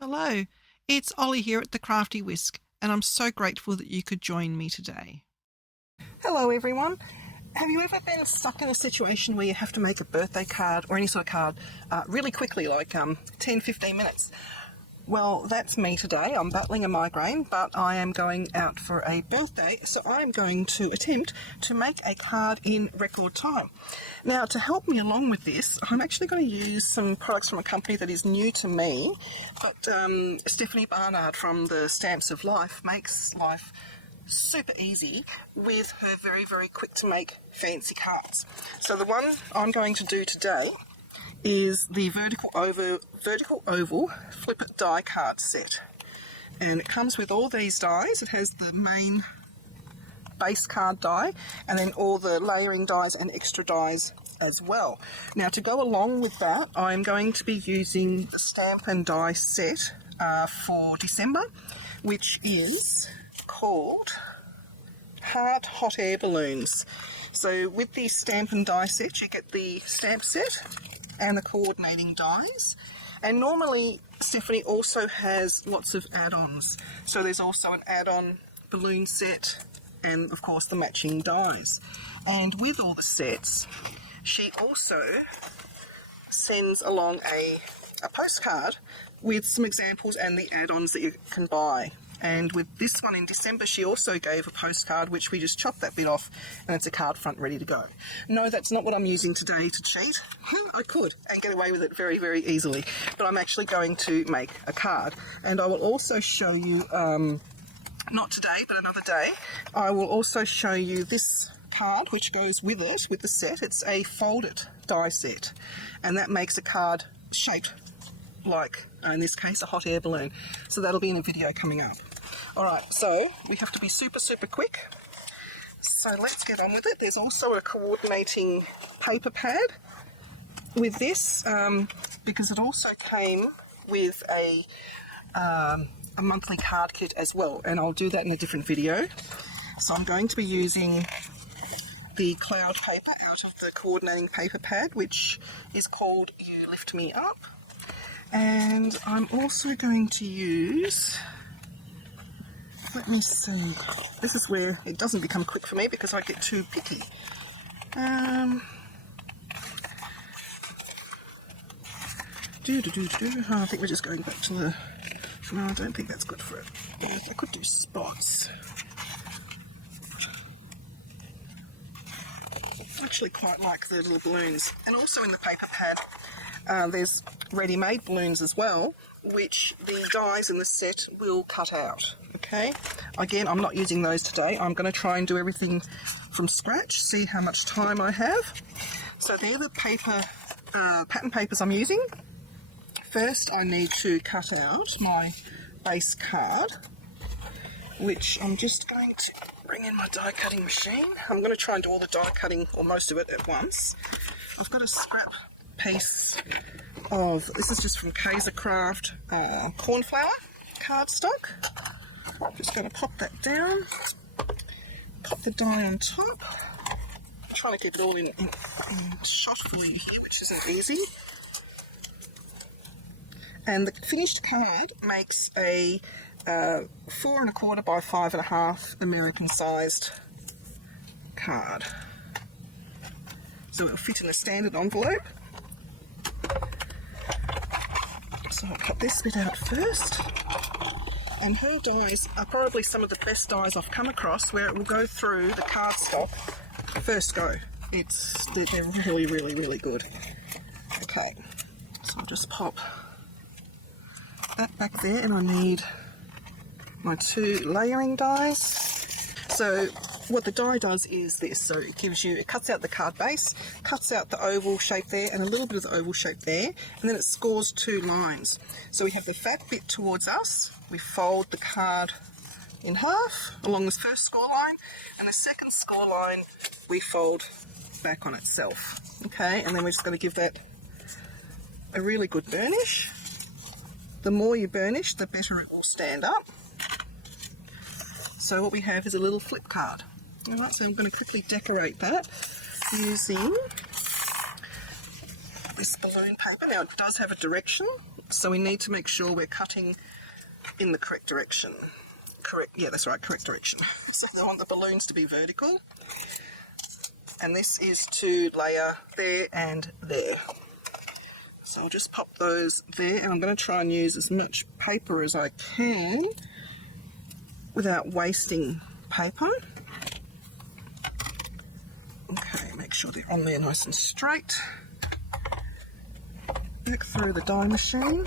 Hello, it's Ollie here at the Crafty Whisk, and I'm so grateful that you could join me today. Hello everyone. Have you ever been stuck in a situation where you have to make a birthday card or any sort of card really quickly, like 10-15 minutes? Well, that's me today. I'm battling a migraine, but I am going out for a birthday, so I'm going to attempt to make a card in record time. Now, to help me along with this, I'm actually going to use some products from a company that is new to me, but Stephanie Barnard from the Stamps of Life makes life super easy with her very, very quick to make fancy cards. So the one I'm going to do today is the vertical oval flip it die card set, and it comes with all these dies. It has the main base card die and then all the layering dies and extra dies as well. Now, to go along with that, I'm going to be using the stamp and die set for December, which is called Heart Hot Air Balloons. So with the stamp and die set, you get the stamp set and the coordinating dies, and normally Stephanie also has lots of add-ons. So there's also an add-on balloon set and of course the matching dies. And with all the sets, she also sends along a postcard with some examples and the add-ons that you can buy. And with this one in December, she also gave a postcard, which we just chopped that bit off, and it's a card front ready to go. No, that's not what I'm using today to cheat. I could, and get away with it very, very easily. But I'm actually going to make a card. And I will also show you, not today, but another day, I will also show you this card, which goes with it, with the set. It's a folded die set, and that makes a card shaped like, in this case, a hot air balloon. So that'll be in a video coming up. Alright, so we have to be super, super quick. So let's get on with it. There's also a coordinating paper pad with this, because it also came with a monthly card kit as well, and I'll do that in a different video. So I'm going to be using the cloud paper out of the coordinating paper pad, which is called You Lift Me Up. And I'm also going to use, let me see, this is where it doesn't become quick for me because I get too picky. I think we're just going back to the, no, I don't think that's good for it. I could do spots. I actually quite like the little balloons. And also in the paper pad, there's ready-made balloons as well, which the dies in the set will cut out, okay? Again, I'm not using those today. I'm going to try and do everything from scratch, see how much time I have. So they're the paper, pattern papers I'm using. First, I need to cut out my base card, which I'm just going to bring in my die cutting machine. I'm going to try and do all the die cutting, or most of it, at once. I've got a scrap piece of, this is just from Kaiser Craft cornflower cardstock. I'm just going to pop that down, pop the die on top. I'm trying to keep it all in shot for you here, which isn't easy. And the finished card makes a 4 1/4 by 5 1/2 American sized card. So it'll fit in a standard envelope. So I'll cut this bit out first. And her dies are probably some of the best dies I've come across, where it will go through the cardstock first go. They're really, really, really good. Okay, so I'll just pop that back there, and I need my 2 layering dies. So what the die does is this, so it cuts out the card base, cuts out the oval shape there and a little bit of the oval shape there, and then it scores 2 lines. So we have the fat bit towards us, we fold the card in half along this first score line, and the second score line we fold back on itself. Okay, and then we're just going to give that a really good burnish. The more you burnish, the better it will stand up. So what we have is a little flip card. Alright, so I'm going to quickly decorate that using this balloon paper. Now it does have a direction, so we need to make sure we're cutting in the correct direction. Correct, yeah, that's right, correct direction. So I want the balloons to be vertical. And this is to layer there and there. So I'll just pop those there, and I'm going to try and use as much paper as I can without wasting paper. Okay, make sure they're on there nice and straight. Back through the die machine.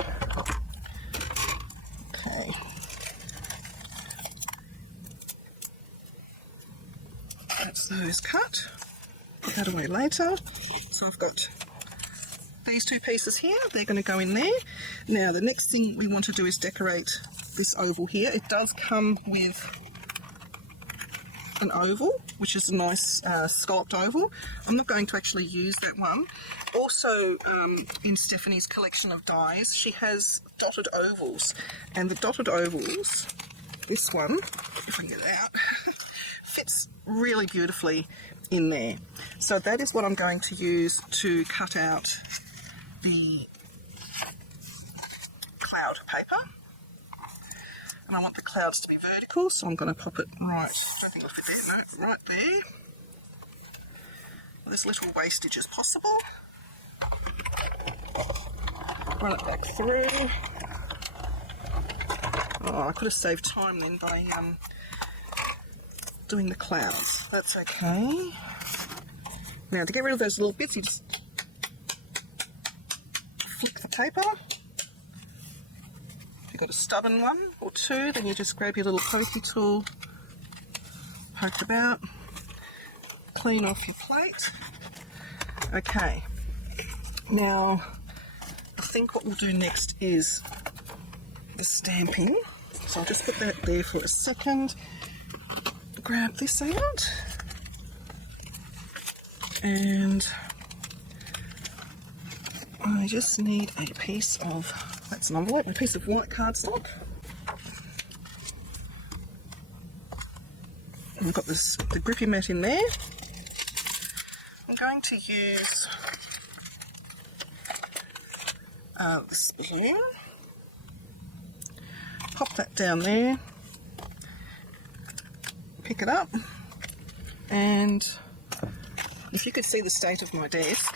Okay. That's those cut. Put that away later. So I've got these two pieces here, they're going to go in there. Now the next thing we want to do is decorate this oval here. It does come with an oval, which is a nice scalloped oval. I'm not going to actually use that one. Also, in Stephanie's collection of dies, she has dotted ovals, and the dotted ovals, this one, if I can get it out, fits really beautifully in there. So that is what I'm going to use to cut out the cloud paper. And I want the clouds to be vertical, so I'm going to pop it right, I don't think it'll fit there, no, right there. As little wastage as possible. Run it back through. Oh, I could have saved time then by doing the clouds. That's okay. Now to get rid of those little bits, you just flick the paper. If you've got a stubborn one or two, then you just grab your little pokey tool, poke about, clean off your plate. Okay, now I think what we'll do next is the stamping. So I'll just put that there for a second. Grab this out. And I just need a piece of, that's an envelope, a piece of white cardstock. And I've got this, the grippy mat in there. I'm going to use this balloon. Pop that down there. Pick it up. And if you could see the state of my desk,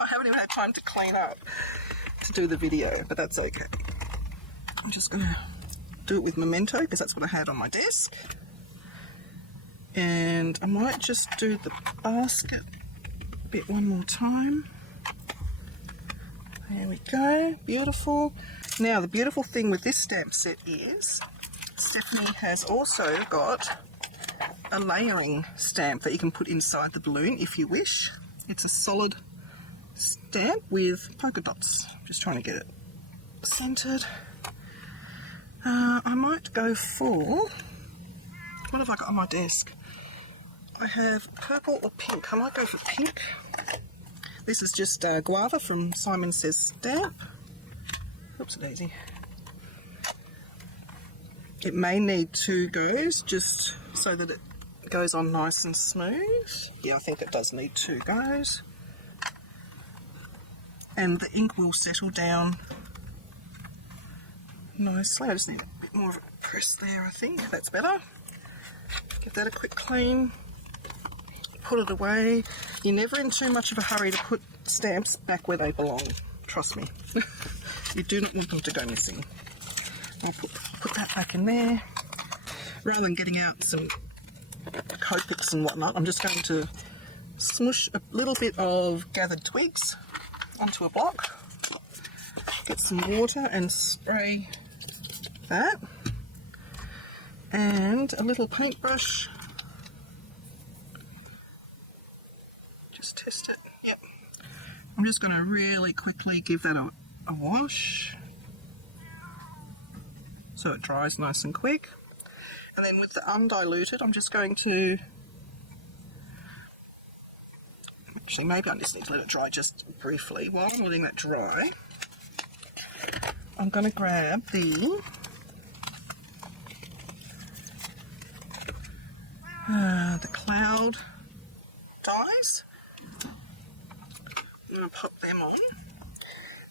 I haven't even had time to clean up to do the video, but that's okay. I'm just going to do it with Memento because that's what I had on my desk. And I might just do the basket bit one more time. There we go, beautiful. Now the beautiful thing with this stamp set is Stephanie has also got a layering stamp that you can put inside the balloon if you wish. It's a solid stamp with polka dots. Just trying to get it centered. I might go for, what have I got on my desk? I have purple or pink. I might go for pink. This is just guava from Simon Says Stamp. Oops, daisy. It may need two goes just so that it goes on nice and smooth. Yeah, I think it does need two goes. And the ink will settle down nicely. I just need a bit more of a press there, I think. That's better. Give that a quick clean. Put it away. You're never in too much of a hurry to put stamps back where they belong. Trust me. You do not want them to go missing. I'll put that back in there. Rather than getting out some Copics and whatnot, I'm just going to smush a little bit of gathered twigs onto a block. Get some water and spray that. And a little paintbrush. Just test it. Yep. I'm just going to really quickly give that a wash so it dries nice and quick. And then with the undiluted, I'm just going to, actually maybe I just need to let it dry just briefly. While I'm letting that dry, I'm going to grab the cloud dies. I'm going to pop them on.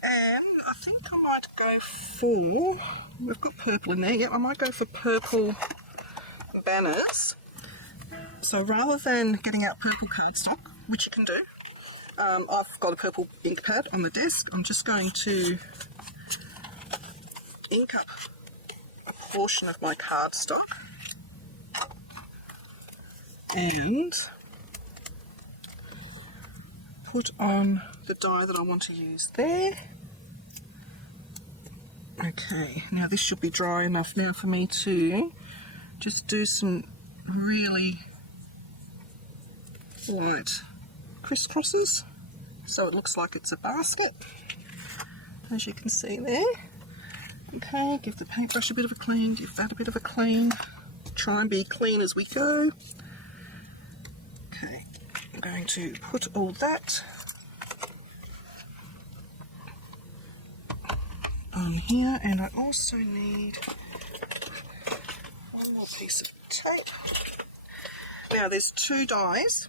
And I think I might go for, we've got purple in there, yep, I might go for purple banners. So rather than getting out purple cardstock, which you can do, I've got a purple ink pad on the desk. I'm just going to ink up a portion of my cardstock and put on the die that I want to use there. Okay, now this should be dry enough now for me to just do some really light crisscrosses so it looks like it's a basket, as you can see there. Okay, give the paintbrush a bit of a clean, give that a bit of a clean. Try and be clean as we go. Okay, I'm going to put all that on here, and I also need one more piece of tape. Now there's two dies,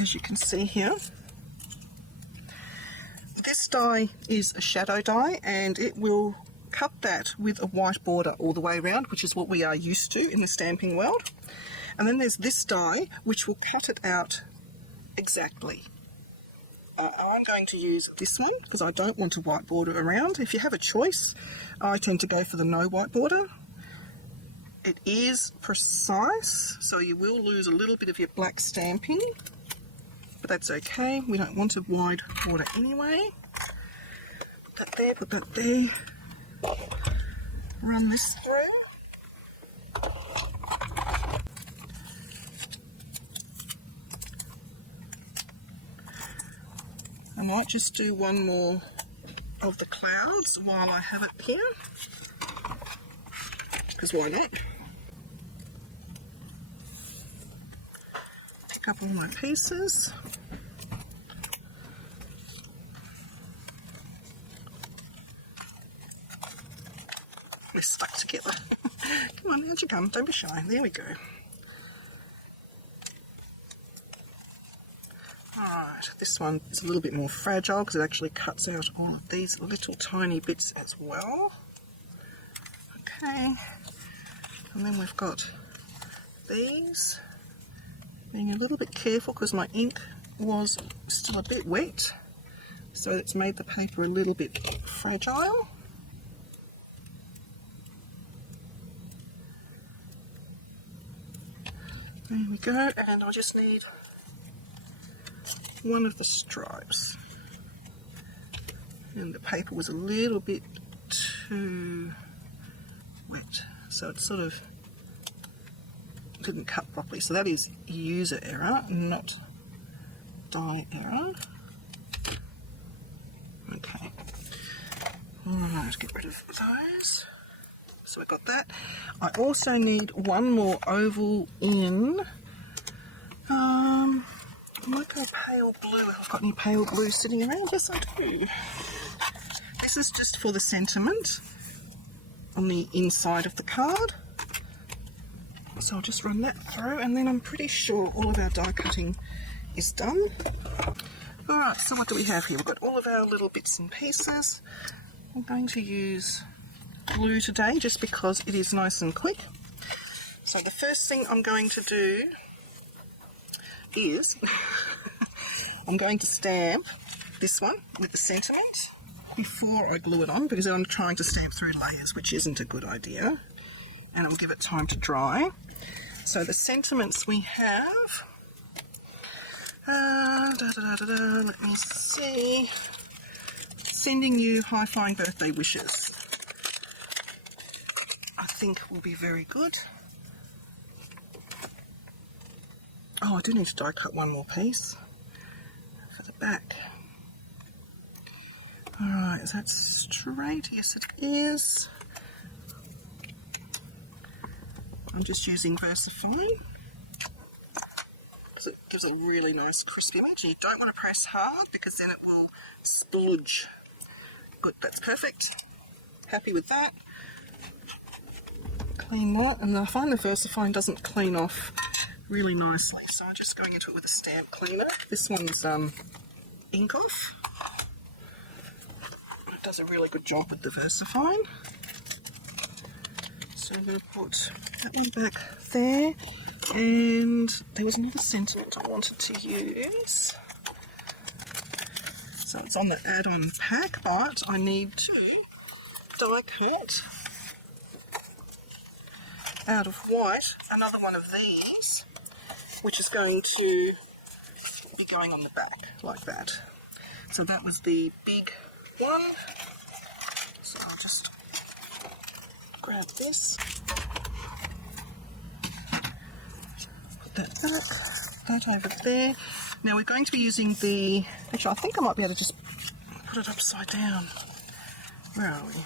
as you can see here. This die is a shadow die, and it will cut that with a white border all the way around, which is what we are used to in the stamping world. And then there's this die which will cut it out exactly. I'm going to use this one because I don't want a white border around. If you have a choice, I tend to go for the no white border. It is precise, so you will lose a little bit of your black stamping, but that's okay. We don't want a wide border anyway. Put that there, put that there. Run this through. I might just do one more of the clouds while I have it here, because why not? Pick up all my pieces. We're stuck together. Come on, out you come, don't be shy. There we go. Alright, this one is a little bit more fragile because it actually cuts out all of these little tiny bits as well. Okay, and then we've got these. Being a little bit careful because my ink was still a bit wet, so it's made the paper a little bit fragile. There we go, and I just need one of the stripes. And the paper was a little bit too wet, so it sort of didn't cut properly. So that is user error, not die error. Okay. Alright, get rid of those. So I got that. I also need one more oval in, I might go pale blue if I've got any pale blue sitting around. Yes, I do. This is just for the sentiment on the inside of the card. So I'll just run that through, and then I'm pretty sure all of our die cutting is done. Alright, so what do we have here? We've got all of our little bits and pieces. I'm going to use glue today just because it is nice and quick. So the first thing I'm going to do is I'm going to stamp this one with the sentiment before I glue it on, because I'm trying to stamp through layers, which isn't a good idea, and I'll give it time to dry. So the sentiments we have, let me see, sending you high flying birthday wishes, I think will be very good. Oh, I do need to die cut one more piece for the back. Alright, is that straight? Yes it is. I'm just using VersaFine because it gives a really nice crisp image. You don't want to press hard because then it will spludge. Good, that's perfect. Happy with that. Clean that, and I find the VersaFine doesn't clean off really nicely, so I'm just going into it with a stamp cleaner. This one's ink off. It does a really good job with diversifying. So I'm going to put that one back there, and there was another sentiment I wanted to use. So it's on the add-on pack, but I need to die cut out of white another one of these, which is going to be going on the back like that. So that was the big one. So I'll just grab this, put that back, that over there. Now we're going to be using the, actually I think I might be able to just put it upside down. Where are we?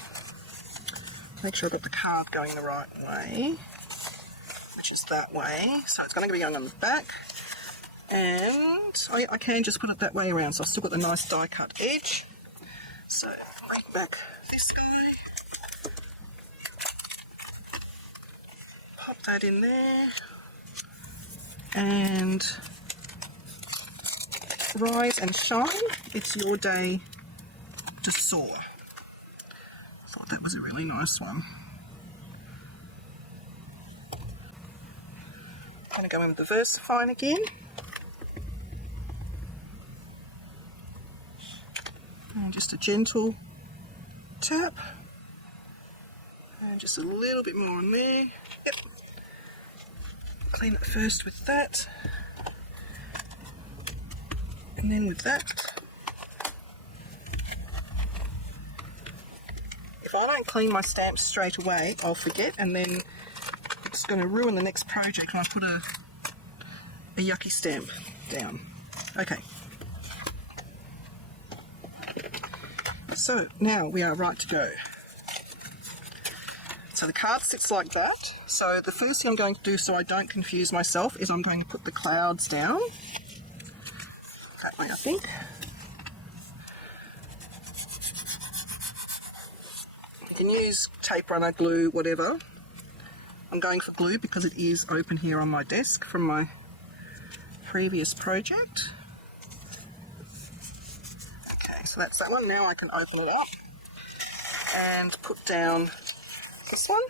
Make sure I've got the card going the right way, which is that way. So it's going to be going on the back, and I can just put it that way around, so I've still got the nice die cut edge. So right back this guy, pop that in there, and rise and shine, it's your day to soar. I thought that was a really nice one. I'm going to go in with diversifying again. And just a gentle tap. And just a little bit more on there. Yep. Clean it first with that. And then with that. If I don't clean my stamps straight away, I'll forget, and then it's going to ruin the next project when I put a yucky stamp down. Okay. So now we are right to go. So the card sits like that. So the first thing I'm going to do, so I don't confuse myself, is I'm going to put the clouds down. That way, I think. You can use tape runner, glue, whatever. I'm going for glue because it is open here on my desk from my previous project. Okay, so that's that one. Now I can open it up and put down this one.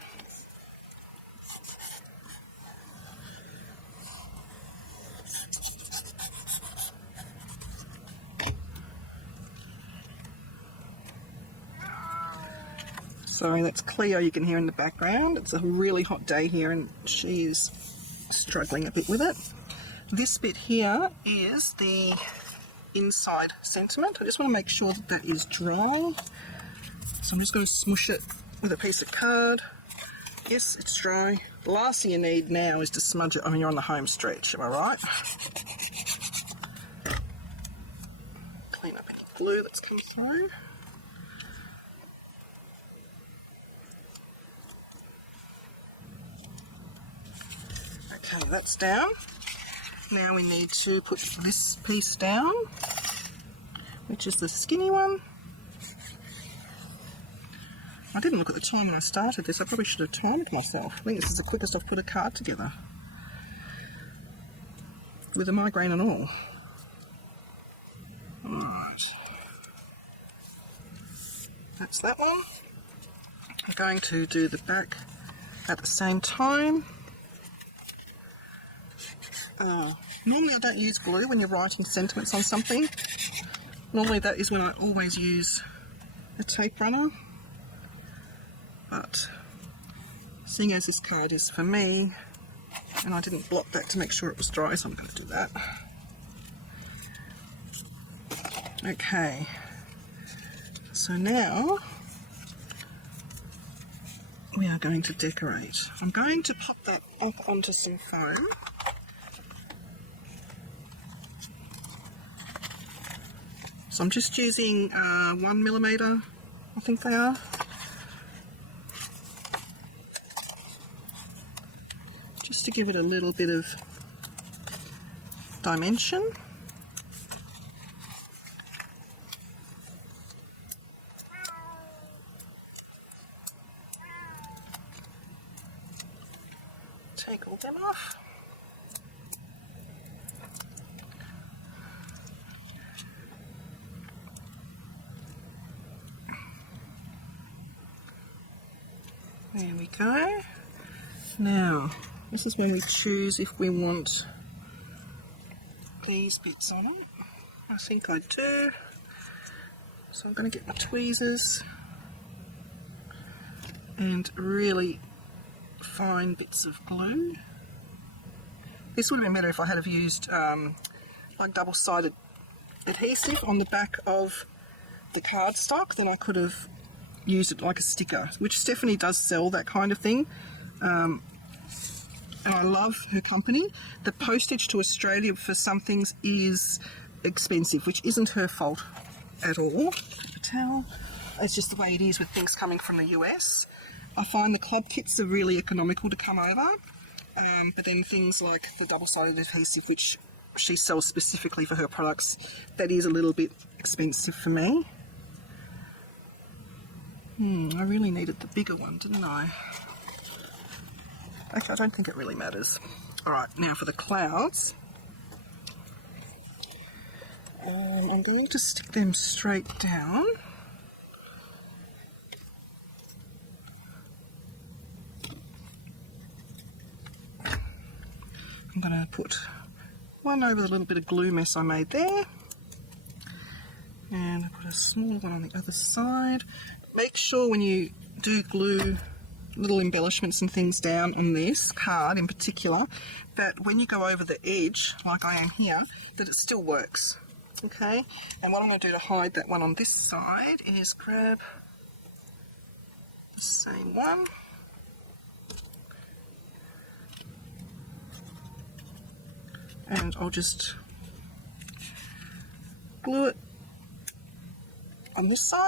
Sorry, that's Cleo you can hear in the background. It's a really hot day here and she is struggling a bit with it. This bit here is the inside sentiment. I just want to make sure that that is dry. So I'm just going to smush it with a piece of card. Yes, it's dry. The last thing you need now is to smudge it. I mean, you're on the home stretch, am I right? Clean up any glue that's come through. Okay, that's down. Now we need to put this piece down, which is the skinny one. I didn't look at the time when I started this. I probably should have timed myself. I think this is the quickest I've put a card together, with a migraine and all. Alright. That's that one. I'm going to do the back at the same time. Normally I don't use glue when you're writing sentiments on something. Normally that is when I always use a tape runner. But seeing as this card is for me, and I didn't block that to make sure it was dry, so I'm going to do that. Okay, so now we are going to decorate. I'm going to pop that up onto some foam. So I'm just using 1mm, I think they are. Just to give it a little bit of dimension. Take all them off. There we go. Now, this is when we choose if we want these bits on it. I think I do. So I'm going to get my tweezers and really fine bits of glue. This would have been better if I had have used like double-sided adhesive on the back of the cardstock. Then I could have used it like a sticker, which Stephanie does sell that kind of thing. And I love her company. The postage to Australia for some things is expensive, which isn't her fault at all. Towel. It's just the way it is with things coming from the US. I find the club kits are really economical to come over, but then things like the double-sided adhesive, which she sells specifically for her products, that is a little bit expensive for me. I really needed the bigger one, didn't I? Actually, I don't think it really matters. Alright, now for the clouds. I'm going to stick them straight down. I'm going to put one over the little bit of glue mess I made there. And I put a small one on the other side. Make sure when you do glue little embellishments and things down on this card in particular, that when you go over the edge, like I am here, that it still works. Okay, and what I'm going to do to hide that one on this side is grab the same one. And I'll just glue it on this side.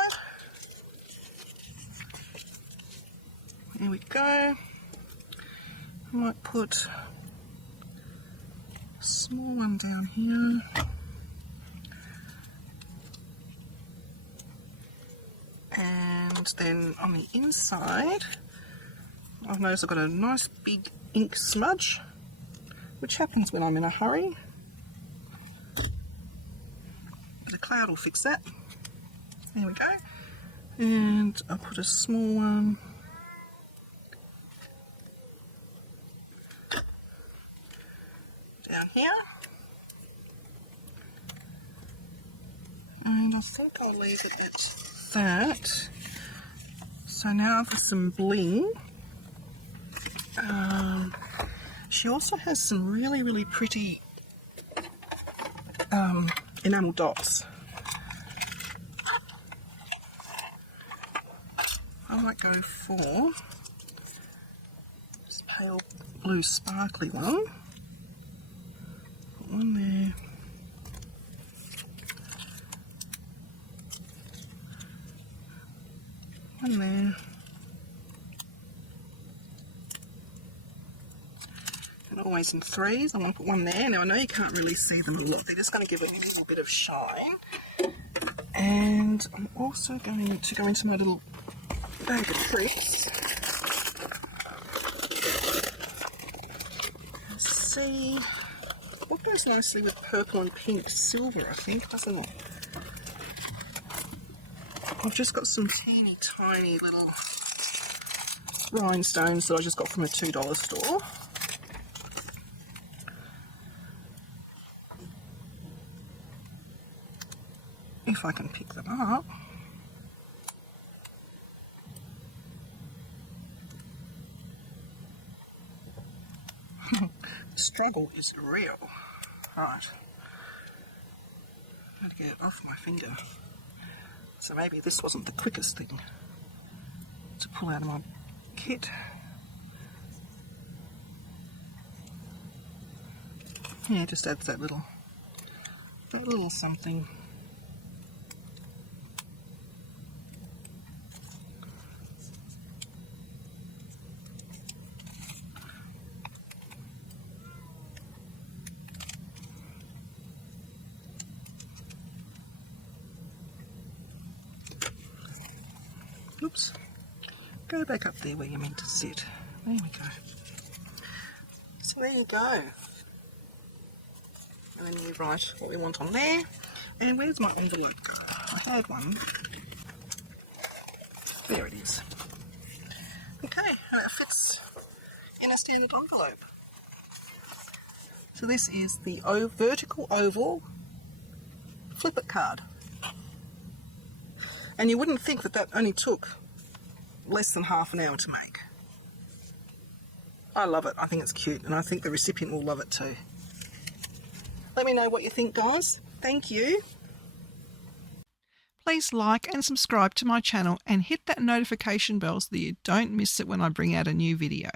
There we go. I might put a small one down here. And then on the inside, I've noticed I've got a nice big ink smudge, which happens when I'm in a hurry. But the cloud will fix that. There we go. And I'll put a small one down here. And I think I'll leave it at that. So now for some bling. She also has some really pretty enamel dots. I might go for this pale blue sparkly one. Put one there. One there. And always in threes. I'm going to put one there. Now I know you can't really see them. Look, they're just going to give it a little bit of shine. And I'm also going to go into my little bag of tricks. Let's see. What goes nicely with purple and pink? Silver, I think, doesn't it? I've just got some teeny tiny little rhinestones that I just got from a $2 store. If I can pick them up. The struggle is real. Right. I'm going to get it off my finger. So maybe this wasn't the quickest thing to pull out of my kit. Yeah, just adds that little something. Oops. Go back up there where you're meant to sit. There we go. So there you go. And then you write what we want on there. And where's my envelope? I had one. There it is. Okay. fits in a standard envelope. So this is the vertical oval flip it card. And you wouldn't think that that only took less than half an hour to make. I love it. I think it's cute, and I think the recipient will love it too. Let me know what you think, guys. Thank you. Please like and subscribe to my channel and hit that notification bell so that you don't miss it when I bring out a new video.